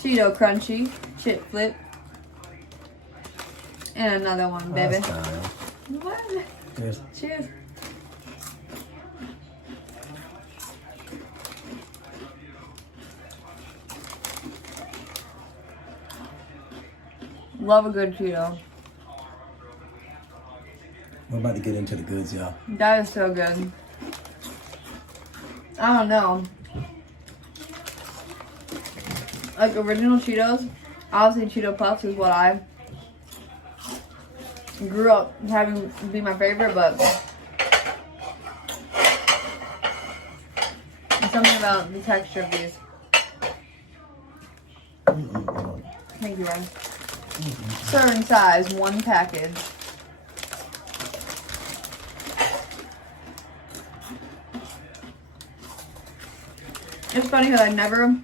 Cheeto Crunchy Chip Flip. And another one, baby. That's nice. What? Cheers. Cheers. Love a good Cheeto. We're about to get into the goods, y'all. That is so good. I don't know. Like original Cheetos, obviously Cheeto Puffs is what I grew up having be my favorite, but there's something about the texture of these. Thank you, Ryan. Serving size, 1 package. It's funny because I never